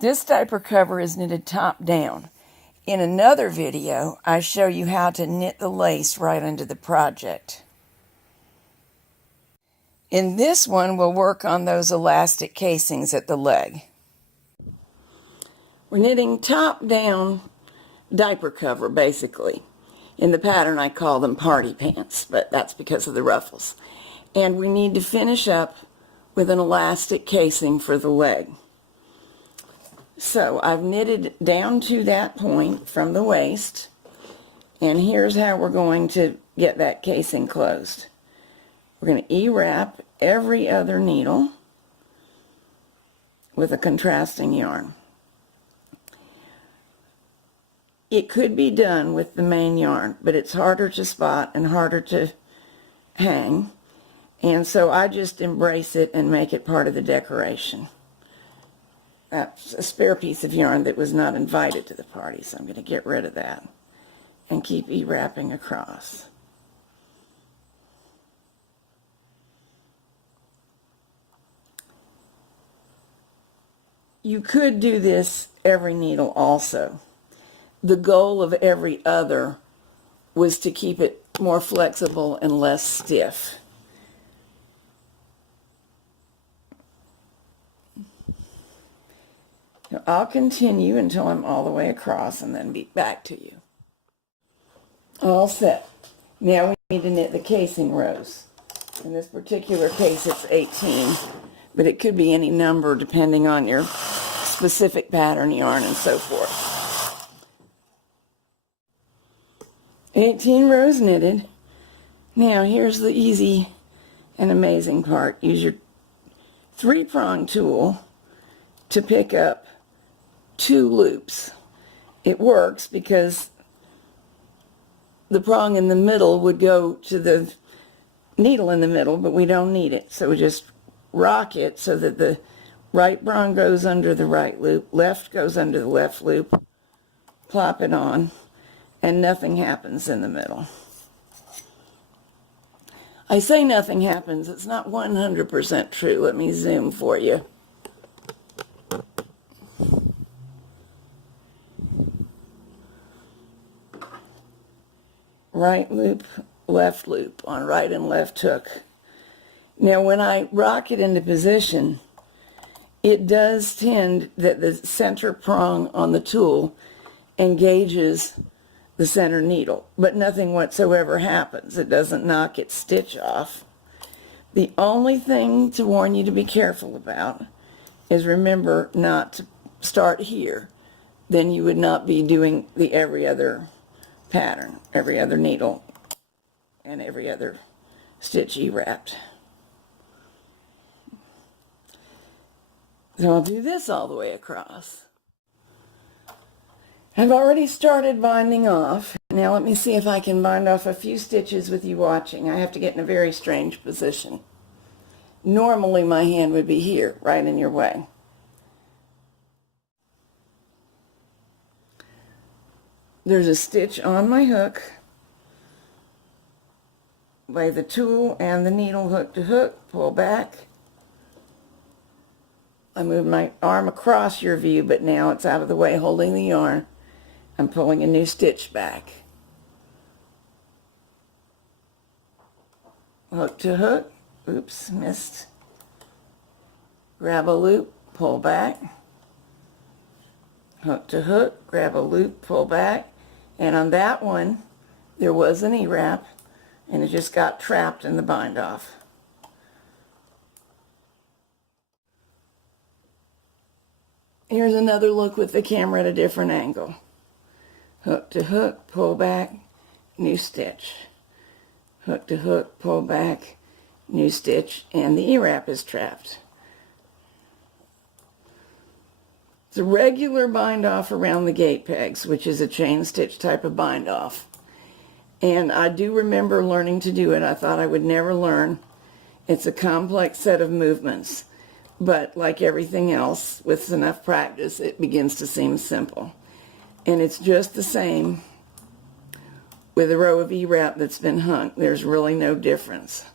This diaper cover is knitted top down. In another video, I show you how to knit the lace right into the project. In this one, we'll work on those elastic casings at the leg. We're knitting top down diaper cover, basically. In the pattern, I call them party pants, but that's because of the ruffles. And we need to finish up with an elastic casing for the leg. So I've knitted down to that point from the waist, and here's how we're going to get that casing closed. We're going to E-wrap every other needle with a contrasting yarn. It could be done with the main yarn, but it's harder to spot and harder to hang, and so I just embrace it and make it part of the decoration. That's a spare piece of yarn that was not invited to the party, so I'm going to get rid of that and keep E-wrapping across. You could do this every needle also. The goal of every other was to keep it more flexible and less stiff. So I'll continue until I'm all the way across and then be back to you. All set. Now we need to knit the casing rows. In this particular case it's 18, but it could be any number depending on your specific pattern yarn and so forth. 18 rows knitted. Now here's the easy and amazing part. Use your 3-prong tool to pick up 2 loops. It works because the prong in the middle would go to the needle in the middle, but we don't need it. So we just rock it so that the right prong goes under the right loop, left goes under the left loop, plop it on, and nothing happens in the middle. I say nothing happens. It's not 100% true. Let me zoom for you. Right loop, left loop on right and left hook. Now when I rock it into position, it does tend that the center prong on the tool engages the center needle, but nothing whatsoever happens. It doesn't knock its stitch off. The only thing to warn you to be careful about is remember not to start here. Then you would not be doing the every other pattern, every other needle, and every other stitch E-wrapped. So I'll do this all the way across. I've already started binding off. Now let me see if I can bind off a few stitches with you watching. I have to get in a very strange position. Normally my hand would be here, right in your way. There's a stitch on my hook. Lay the tool and the needle hook to hook, pull back. I move my arm across your view, but now it's out of the way holding the yarn. I'm pulling a new stitch back. Hook to hook. Oops, missed. Grab a loop, pull back. Hook to hook, grab a loop, pull back. And on that one, there was an E-wrap, and it just got trapped in the bind off. Here's another look with the camera at a different angle. Hook to hook, pull back, new stitch. Hook to hook, pull back, new stitch, and the E-wrap is trapped. It's a regular bind off around the gate pegs, which is a chain stitch type of bind off. And I do remember learning to do it. I thought I would never learn. It's a complex set of movements, but like everything else, with enough practice, it begins to seem simple. And it's just the same with a row of E-wrap that's been hung. There's really no difference.